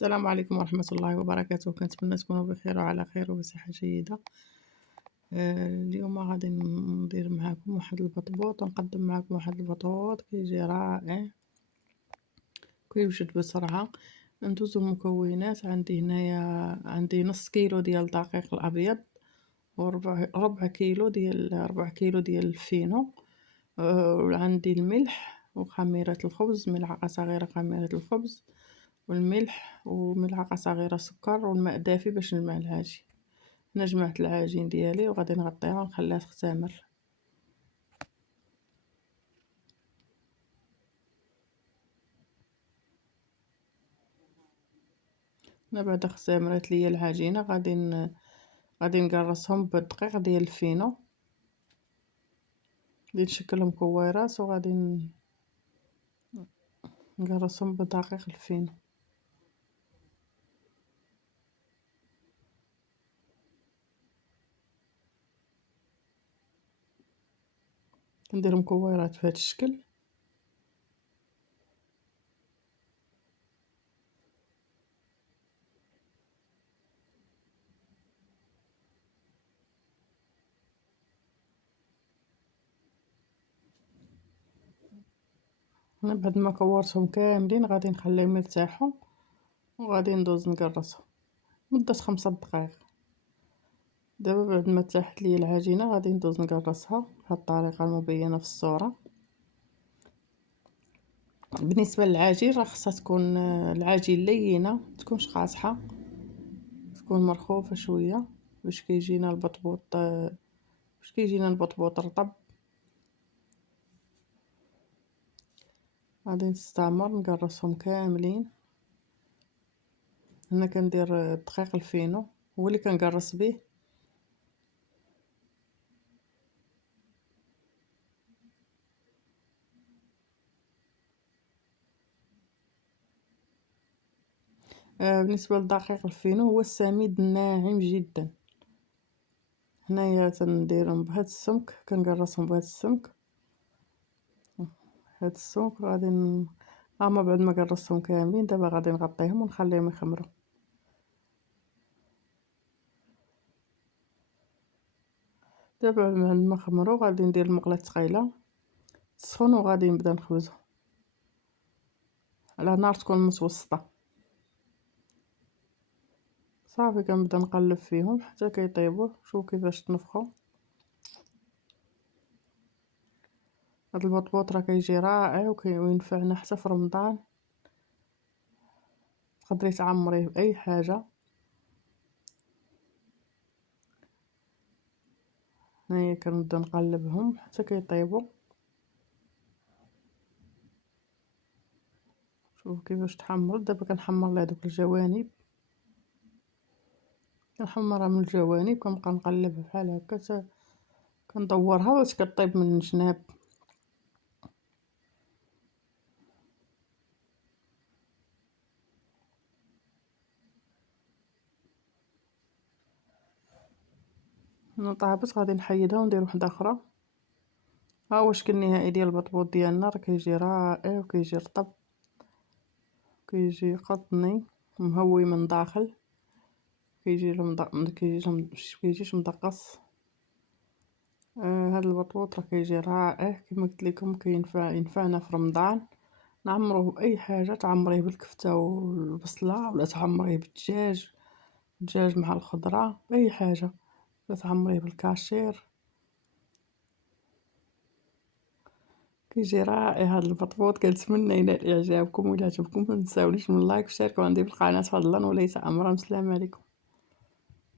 السلام عليكم ورحمة الله وبركاته، كنتمنى تكونوا بخير وعلى خير وبصحة جيدة. اليوم غادي ندير معاكم واحد البطبوط ونقدم معاكم واحد البطبوط كيجي رائع، كيوجد بسرعة. ندوزو المكونات. عندي نص كيلو ديال الدقيق الأبيض وربع كيلو ديال الفينو. وعندي الملح وخميرة الخبز، ملعقة صغيرة خميرة الخبز والملح وملعقة صغيرة سكر والماء دافي باش نجمع العجين. انا جمعت العجين ديالي وغادي نغطيها ونخليها تختمر. انا بعد اختمرت ليا العجينه غادي نقرصهم بالدقيق ديال الفينو، غادي نشكلهم كويرات وغادي نقرصهم بدقيق الفينو. نديرهم كويرات بهذا الشكل. انا بعد ما كورتهم كاملين غادي نخليهم يرتاحوا وغادي ندوز نقرصهم مده 5 دقائق. دابا بعد ما تاحت لي العجينه غادي ندوز نقرصها بهذه الطريقه المبينه في الصوره. بالنسبه للعجين راه خصها تكون العجين لينه، تكونش قاصحه، تكون مرخوفه شويه باش كيجينا البطبوط رطب. غادي نستمر نقرصهم كاملين. هنا كندير دقيق الفينو هو اللي كنقرص به. بالنسبه لدقيق الفينو هو السميد الناعم جدا. هنايا تنديرهم بهذا السمك، كنقرصهم بهذا السمك. هاد السمك اما بعد ما قرصتهم كاملين دابا غادي نغطيهم ونخليهم يخمروا. دابا بعد ما خمروا غادي ندير المقله ثقيله تسخن وغادي نبدا نخبزهم على نار تكون متوسطه. صافي كنبدا نقلب فيهم حتى كيطيبوا. شوفوا كيفاش تنفخوا. هاد البطبوط راه كيجي رائع وينفعنا حتى في رمضان. تقدري تعمريه باي حاجه. هنايا كنبدا نقلبهم حتى كيطيبوا. شوفوا كيفاش تحمروا. دابا كنحمر لها دوك الجوانب، كنحمرها من الجوانب كنبقى نقلبها بحال هكا كندورها باش كطيب من الجناب. انا طابت غادي نحيدها وندير وحده اخرى. ها هو الشكل النهائي ديال البطبوط ديالنا، راه كيجي رائع وكيجي رطب، كيجي قطني مهوي من داخل، كيجيش مدقص. هذا البطبوط راه كيجي رائع كما قلت لكم. ينفعنا في رمضان. نعمروه باي حاجه، تعمريه بالكفته والبصله ولا تعمريه بالدجاج مع الخضره باي حاجه، ولا تعمريه بالكاشير. كيجي رائع هذا البطبوط. كنتمنى ينال اعجابكم. ولا عجبكم ما تنساونيش من لايك وشاركوا عندي في القناه فضلا وليس امرا. السلام عليكم.